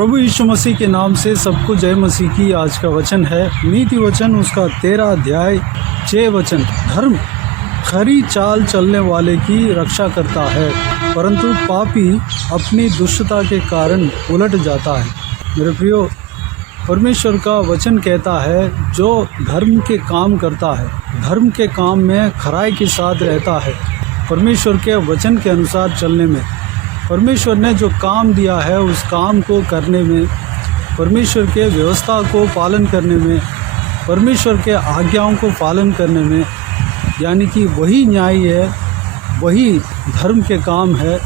प्रभु यीशु मसीह के नाम से सबको जय मसीह की। आज का वचन है नीति वचन उसका 13 अध्याय 6 वचन। धर्म खरी चाल चलने वाले की रक्षा करता है, परंतु पापी अपनी दुष्टता के कारण उलट जाता है। मेरे प्रियो, परमेश्वर का वचन कहता है जो धर्म के काम करता है, धर्म के काम में खराई के साथ रहता है, परमेश्वर के वचन के अनुसार चलने में, परमेश्वर ने जो काम दिया है उस काम को करने में, परमेश्वर के व्यवस्था को पालन करने में, परमेश्वर के आज्ञाओं को पालन करने में, यानी कि वही न्याय है, वही धर्म के काम है।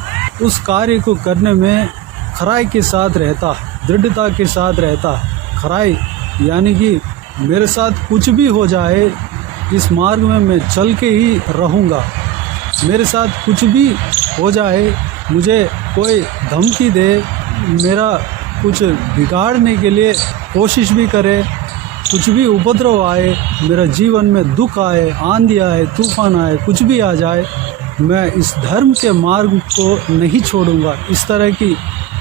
उस कार्य को करने में खराई के साथ रहता है, दृढ़ता के साथ रहता है। खराई यानी कि मेरे साथ कुछ भी हो जाए, इस मार्ग में मैं चल के ही रहूँगा। मेरे साथ कुछ भी हो जाए, मुझे कोई धमकी दे, मेरा कुछ बिगाड़ने के लिए कोशिश भी करे, कुछ भी उपद्रव आए, मेरा जीवन में दुख आए, आंधी आए, तूफान आए, कुछ भी आ जाए, मैं इस धर्म के मार्ग को नहीं छोड़ूंगा। इस तरह की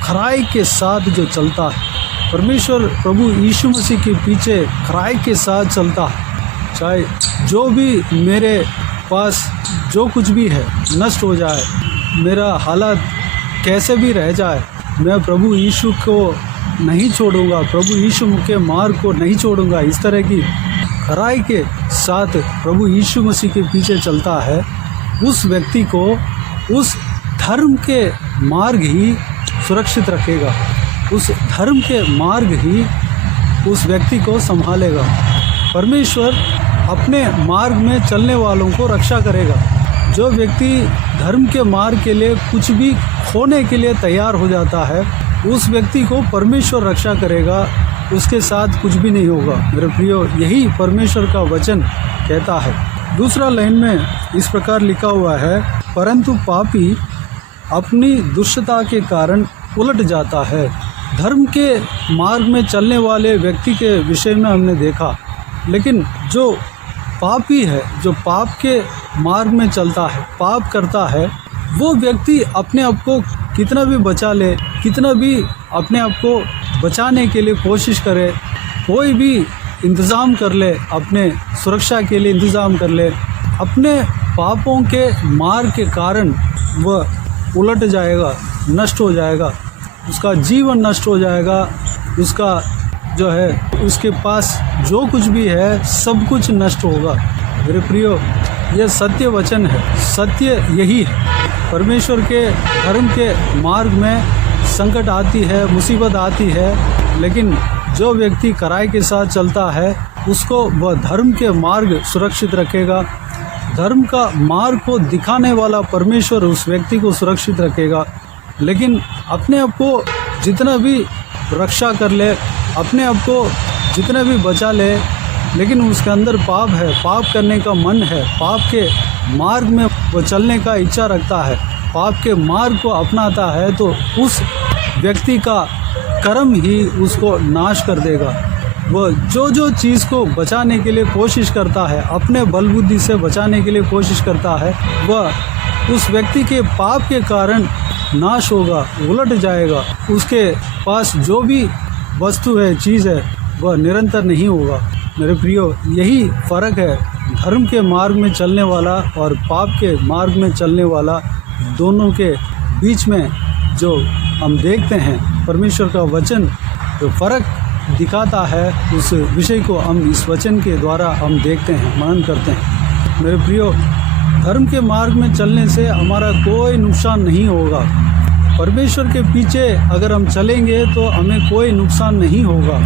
खराई के साथ जो चलता है, परमेश्वर प्रभु यीशु मसीह के पीछे खराई के साथ चलता है, चाहे जो भी मेरे पास जो कुछ भी है नष्ट हो जाए, मेरा हालात कैसे भी रह जाए, मैं प्रभु यीशु को नहीं छोड़ूंगा, प्रभु यीशु के मार्ग को नहीं छोड़ूंगा। इस तरह की खराई के साथ प्रभु यीशु मसीह के पीछे चलता है, उस व्यक्ति को उस धर्म के मार्ग ही सुरक्षित रखेगा, उस धर्म के मार्ग ही उस व्यक्ति को संभालेगा। परमेश्वर अपने मार्ग में चलने वालों को रक्षा करेगा। जो व्यक्ति धर्म के मार्ग के लिए कुछ भी खोने के लिए तैयार हो जाता है, उस व्यक्ति को परमेश्वर रक्षा करेगा, उसके साथ कुछ भी नहीं होगा। मेरे प्रियो, यही परमेश्वर का वचन कहता है। दूसरा लाइन में इस प्रकार लिखा हुआ है, परंतु पापी अपनी दुष्टता के कारण उलट जाता है। धर्म के मार्ग में चलने वाले व्यक्ति के विषय में हमने देखा, लेकिन जो पापी है, जो पाप के मार्ग में चलता है, पाप करता है, वो व्यक्ति अपने आप को कितना भी बचा ले, कितना भी अपने आप को बचाने के लिए कोशिश करे, कोई भी इंतज़ाम कर ले, अपने सुरक्षा के लिए इंतज़ाम कर ले, अपने पापों के मार्ग के कारण वह उलट जाएगा, नष्ट हो जाएगा, उसका जीवन नष्ट हो जाएगा, उसका जो है उसके पास जो कुछ भी है सब कुछ नष्ट होगा। मेरे प्रियो, यह सत्य वचन है, सत्य यही है। परमेश्वर के धर्म के मार्ग में संकट आती है, मुसीबत आती है, लेकिन जो व्यक्ति कड़ाई के साथ चलता है उसको वह धर्म के मार्ग सुरक्षित रखेगा। धर्म का मार्ग को दिखाने वाला परमेश्वर उस व्यक्ति को सुरक्षित रखेगा। लेकिन अपने आप को जितना भी रक्षा कर ले, अपने आप को जितना भी बचा ले, लेकिन उसके अंदर पाप है, पाप करने का मन है, पाप के मार्ग में वो चलने का इच्छा रखता है, पाप के मार्ग को अपनाता है, तो उस व्यक्ति का कर्म ही उसको नाश कर देगा। वह जो चीज़ को बचाने के लिए कोशिश करता है, अपने बल बुद्धि से बचाने के लिए कोशिश करता है, वह उस व्यक्ति के पाप के कारण नाश होगा, उलट जाएगा। उसके पास जो भी वस्तु है, चीज़ है, वह निरंतर नहीं होगा। मेरे प्रियो, यही फ़र्क है धर्म के मार्ग में चलने वाला और पाप के मार्ग में चलने वाला, दोनों के बीच में जो हम देखते हैं। परमेश्वर का वचन जो फ़र्क दिखाता है, उस विषय को हम इस वचन के द्वारा हम देखते हैं, मनन करते हैं। मेरे प्रियो, धर्म के मार्ग में चलने से हमारा कोई नुकसान नहीं होगा। परमेश्वर के पीछे अगर हम चलेंगे तो हमें कोई नुकसान नहीं होगा।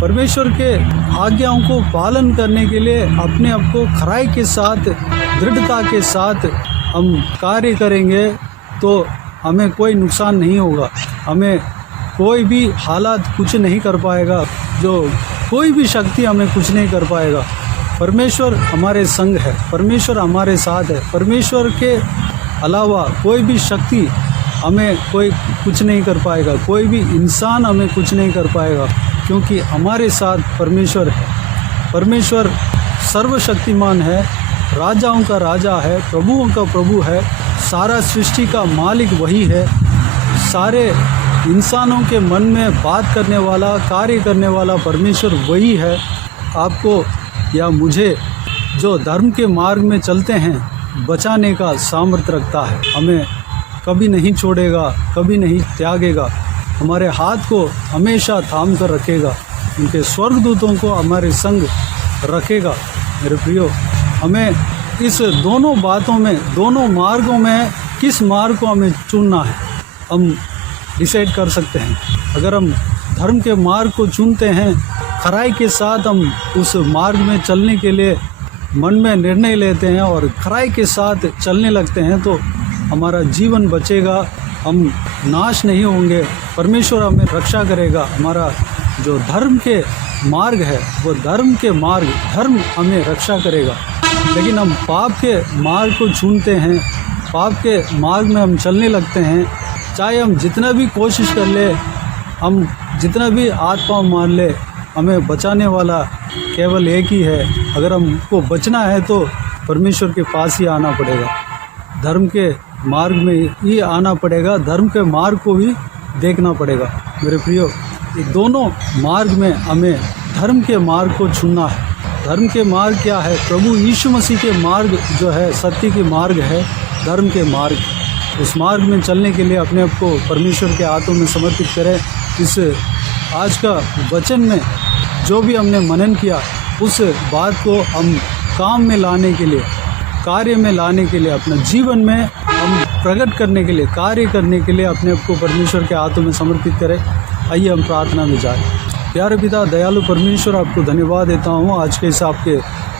परमेश्वर के आज्ञाओं को पालन करने के लिए अपने आप को खराई के साथ, दृढ़ता के साथ हम कार्य करेंगे तो हमें कोई नुकसान नहीं होगा। हमें कोई भी हालात कुछ नहीं कर पाएगा, जो कोई भी शक्ति हमें कुछ नहीं कर पाएगा। परमेश्वर हमारे संग है, परमेश्वर हमारे साथ है। परमेश्वर के अलावा कोई भी शक्ति हमें कोई कुछ नहीं कर पाएगा, कोई भी इंसान हमें कुछ नहीं कर पाएगा, क्योंकि हमारे साथ परमेश्वर है। परमेश्वर सर्वशक्तिमान है, राजाओं का राजा है, प्रभुओं का प्रभु है, सारा सृष्टि का मालिक वही है, सारे इंसानों के मन में बात करने वाला, कार्य करने वाला परमेश्वर वही है। आपको या मुझे जो धर्म के मार्ग में चलते हैं बचाने का सामर्थ्य रखता है। हमें कभी नहीं छोड़ेगा, कभी नहीं त्यागेगा, हमारे हाथ को हमेशा थाम कर रखेगा, उनके स्वर्गदूतों को हमारे संग रखेगा। मेरे प्रियो, हमें इस दोनों बातों में, दोनों मार्गों में किस मार्ग को हमें चुनना है हम डिसाइड कर सकते हैं। अगर हम धर्म के मार्ग को चुनते हैं, खराई के साथ हम उस मार्ग में चलने के लिए मन में निर्णय लेते हैं और खराई के साथ चलने लगते हैं, तो हमारा जीवन बचेगा, हम नाश नहीं होंगे, परमेश्वर हमें रक्षा करेगा। हमारा जो धर्म के मार्ग है वो धर्म के मार्ग, धर्म हमें रक्षा करेगा। लेकिन हम पाप के मार्ग को चुनते हैं, पाप के मार्ग में हम चलने लगते हैं, चाहे हम जितना भी कोशिश कर ले, हम जितना भी हाथ पाँव मार ले, हमें बचाने वाला केवल एक ही है। अगर हमको बचना है तो परमेश्वर के पास ही आना पड़ेगा, धर्म के मार्ग में ही आना पड़ेगा, धर्म के मार्ग को ही देखना पड़ेगा। मेरे प्रियो, ये दोनों मार्ग में हमें धर्म के मार्ग को चुनना है। धर्म के मार्ग क्या है? प्रभु यीशु मसीह के मार्ग जो है, सत्य के मार्ग है, धर्म के मार्ग। उस मार्ग में चलने के लिए अपने आप को परमेश्वर के हाथों में समर्पित करें। इस आज का वचन में जो भी हमने मनन किया, उस बात को हम काम में लाने के लिए, कार्य में लाने के लिए, अपने जीवन में हम प्रकट करने के लिए, कार्य करने के लिए अपने आप को परमेश्वर के हाथों में समर्पित करें। आइए हम प्रार्थना में जाएं। प्यारे पिता, दयालु परमेश्वर, आपको धन्यवाद देता हूँ आज के इस आपके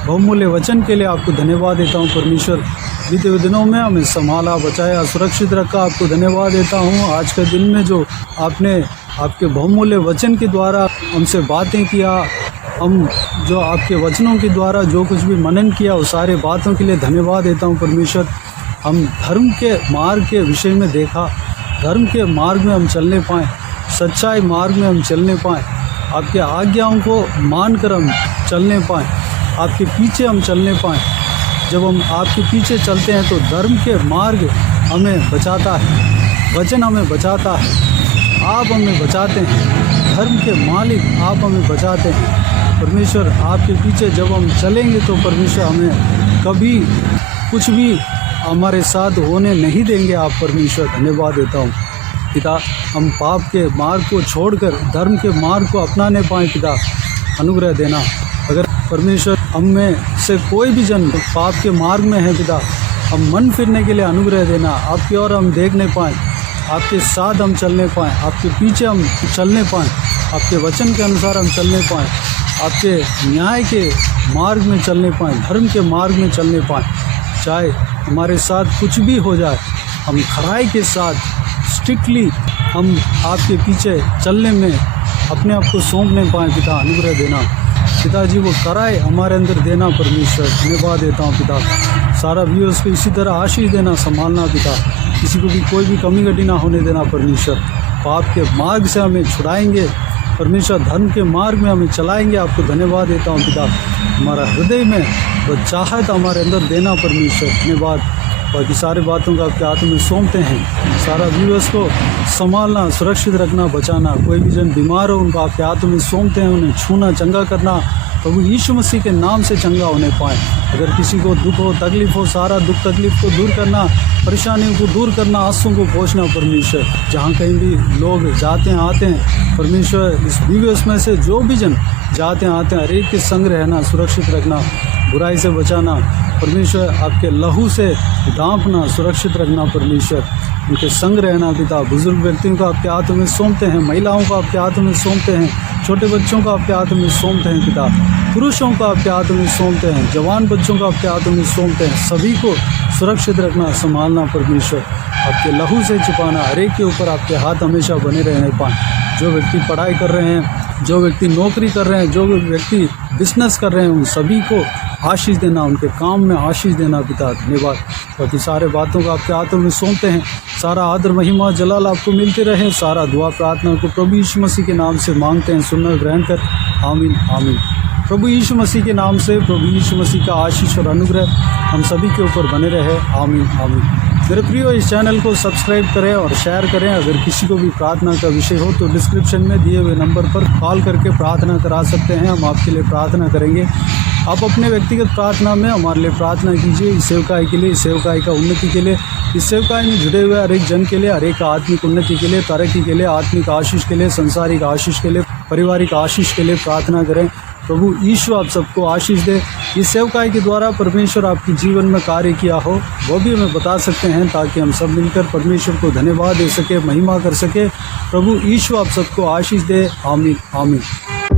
बहुमूल्य वचन के लिए। आपको धन्यवाद देता हूँ परमेश्वर, बीते हुए दिनों में हमें संभाला, बचाया, सुरक्षित रखा। आपको धन्यवाद देता हूँ आज के दिन में जो आपने आपके बहुमूल्य वचन के द्वारा हमसे बातें किया, हम जो आपके वचनों के द्वारा जो कुछ भी मनन किया, उस सारे बातों के लिए धन्यवाद देता हूँ परमेश्वर। हम धर्म के मार्ग के विषय में देखा, धर्म के मार्ग में हम चलने पाएँ, सच्चाई मार्ग में हम चलने पाएँ, आपके आज्ञाओं को मानकर हम चलने पाएँ, आपके पीछे हम चलने पाएँ। जब हम आपके पीछे चलते हैं तो धर्म के मार्ग हमें बचाता है, वचन हमें बचाता है, आप हमें बचाते हैं, धर्म के मालिक आप हमें बचाते हैं। परमेश्वर, आपके पीछे जब हम चलेंगे तो परमेश्वर हमें कभी कुछ भी हमारे साथ होने नहीं देंगे आप परमेश्वर। धन्यवाद देता हूँ पिता, हम पाप के मार्ग को छोड़कर धर्म के मार्ग को अपनाने पाएँ पिता, अनुग्रह देना। अगर परमेश्वर हम में से कोई भी जन पाप के मार्ग में है पिता, हम मन फिरने के लिए अनुग्रह देना, आपकी ओर हम देखने पाएँ, आपके साथ हम चलने पाएँ, आपके पीछे हम चलने पाएँ, आपके वचन के अनुसार हम चलने पाएँ, आपके न्याय के मार्ग में चलने पाएँ, धर्म के मार्ग में चलने पाएँ। चाहे हमारे साथ कुछ भी हो जाए, हम खराई के साथ स्ट्रिक्टली हम आपके पीछे चलने में अपने आप को सौंपने पाएँ पिता, अनुग्रह देना। पिताजी वो कराए हमारे अंदर देना परमेश्वर। धन्यवाद देता हूँ पिता, सारा व्यूअर्स को इसी तरह आशीष देना, संभालना पिता, किसी को भी कोई भी कमी घटी ना होने देना परमेश्वर। पाप के मार्ग से हमें छुड़ाएंगे परमेश्वर, धर्म के मार्ग में हमें चलाएंगे। आपको धन्यवाद देता हूँ पिता, हमारा हृदय में वो चाहत हमारे अंदर देना परमेश्वर। धन्यवाद। बाकी सारे बातों का आपके हाथों में सौंपते हैं, सारा व्यूअर्स को संभालना, सुरक्षित रखना, बचाना। कोई भी जन बीमार हो उनको आपके हाथों में सौंपते हैं, उन्हें छूना, चंगा करना, प्रभु यीशु मसीह के नाम से चंगा होने पाएँ। अगर किसी को दुख हो, तकलीफ हो, सारा दुख तकलीफ को दूर करना, परेशानियों को दूर करना, आंसुओं को पोंछना परमेश्वर। जहाँ कहीं भी लोग जाते हैं आते हैं परमेश्वर, इस व्यूअर्स में से जो भी जन जाते हैं आते हैं, हर एक के संग रहना, सुरक्षित रखना, बुराई से बचाना परमेश्वर, आपके लहू से ढांपना, सुरक्षित रखना परमेश्वर, उनके संग रहना पिता। बुजुर्ग व्यक्तियों को आपके हाथों में सौंपते हैं, महिलाओं को आपके हाथों में सौंपते हैं, छोटे बच्चों को आपके हाथों में सौंपते हैं पिता, पुरुषों को आपके हाथों में सौंपते हैं, जवान बच्चों को आपके हाथों में सौंपते हैं। सभी को सुरक्षित रखना, संभालना परमेश्वर, आपके लहू से छिपाना, हर एक के ऊपर आपके हाथ हमेशा बने रहने पाएँ। जो व्यक्ति पढ़ाई कर रहे हैं, जो व्यक्ति नौकरी कर रहे हैं, जो व्यक्ति बिजनेस कर रहे हैं, उन सभी को आशीष देना, उनके काम में आशीष देना पिता। धन्यवाद। बाकी सारे बातों को आपके हाथों में सौंपते हैं। सारा आदर, महिमा, जलाल आपको मिलते रहे। सारा दुआ प्रार्थना को प्रभु यीशु मसीह के नाम से मांगते हैं, सुनना ग्रहण कर। आमीन आमीन। प्रभु यीशु मसीह के नाम से प्रभु यीशु मसीह का आशीष और अनुग्रह हम सभी के ऊपर बने रहे। आमीन आमीन। मेरे प्रियो, इस चैनल को सब्सक्राइब करें और शेयर करें। अगर किसी को भी प्रार्थना का विषय हो तो डिस्क्रिप्शन में दिए हुए नंबर पर कॉल करके प्रार्थना करा सकते हैं। हम आपके लिए प्रार्थना करेंगे। आप अपने व्यक्तिगत प्रार्थना में हमारे लिए प्रार्थना कीजिए, इस सेवकाई के लिए, इस सेवकाई का उन्नति के लिए, इस सेवकाई में जुड़े हुए हर एक जन के लिए, हर एक आत्मिक उन्नति के लिए, तरक्की के लिए, आत्मिक आशीष के लिए, संसारिक आशीष के लिए, पारिवारिक आशीष के लिए प्रार्थना करें। प्रभु यीशु आप सबको आशीष दे। इस सेवकाई के द्वारा परमेश्वर आपके जीवन में कार्य किया हो वो भी हमें बता सकते हैं, ताकि हम सब मिलकर परमेश्वर को धन्यवाद दे सके, महिमा कर सके। प्रभु यीशु आप सबको आशीष दे। आमीन आमीन।